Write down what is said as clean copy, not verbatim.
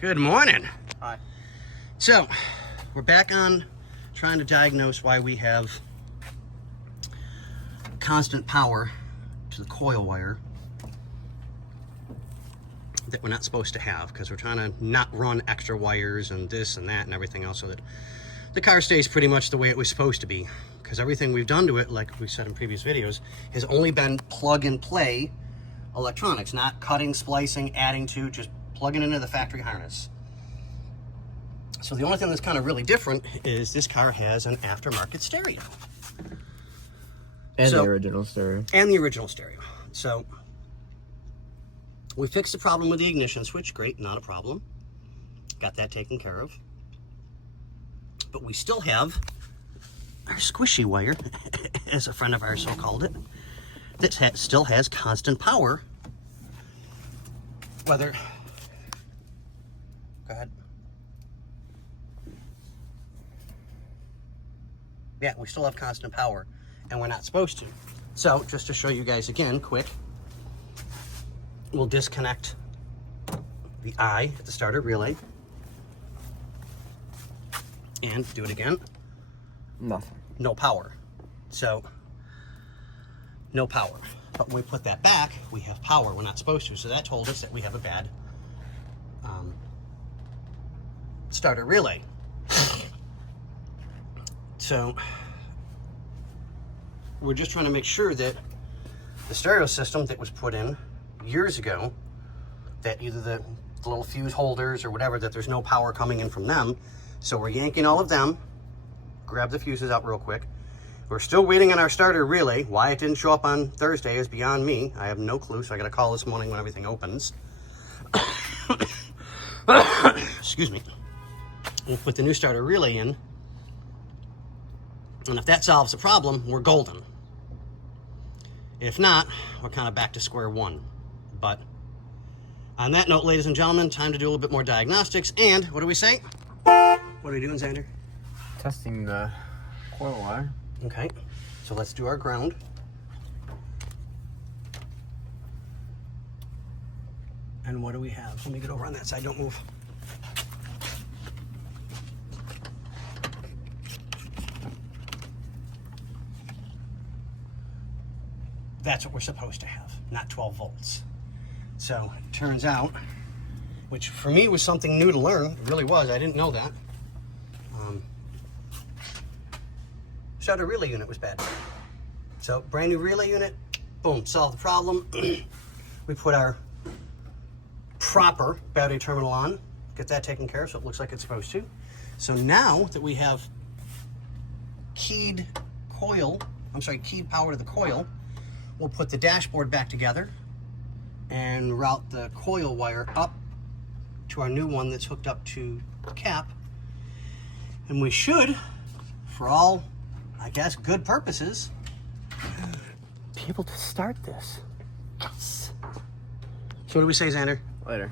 Good morning. Hi. So, we're back on trying to diagnose why we have constant power to the coil wire that we're not supposed to have, because we're trying to not run extra wires and this and that and everything else so that the car stays pretty much the way it was supposed to be. Because everything we've done to it, like we said in previous videos, has only been plug and play electronics, not cutting, splicing, adding to, just plugging into the factory harness. So the only thing that's kind of really different is this car has an aftermarket stereo. And the original stereo. And the original stereo. So we fixed the problem with the ignition switch. Great, not a problem. Got that taken care of. But we still have our squishy wire, as a friend of ours so called it, that still has constant power. Whether... Go ahead. Yeah, we still have constant power, and we're not supposed to. So, just to show you guys again, quick, we'll disconnect the eye at the starter relay. And do it again. Nothing. No power. So, no power. But when we put that back, we have power. We're not supposed to. So that told us that we have a bad starter relay. So we're just trying to make sure that the stereo system that was put in years ago, that either the little fuse holders or whatever, that there's no power coming in from them. So we're yanking all of them. Grab the fuses out real quick. We're still waiting on our starter relay. Why it didn't show up on Thursday is beyond me. I have no clue, so I got to call this morning when everything opens. Excuse me. We'll put the new starter relay in. And if that solves the problem, we're golden. If not, we're kind of back to square one. But on that note, ladies and gentlemen, time to do a little bit more diagnostics. And what do we say? What are we doing, Xander? Testing the coil wire. Okay, so let's do our ground. And what do we have? Let me get over on that side, don't move. That's what we're supposed to have, not 12 volts. So it turns out, which for me was something new to learn, it really was, I didn't know that. Starter relay unit was bad. So brand new relay unit, boom, solved the problem. We put our proper battery terminal on, get that taken care of so it looks like it's supposed to. So now that we have keyed power to the coil, we'll put the dashboard back together and route the coil wire up to our new one that's hooked up to the cap. And we should, for all, I guess, good purposes, be able to start this. Yes. So what do we say, Xander? Later.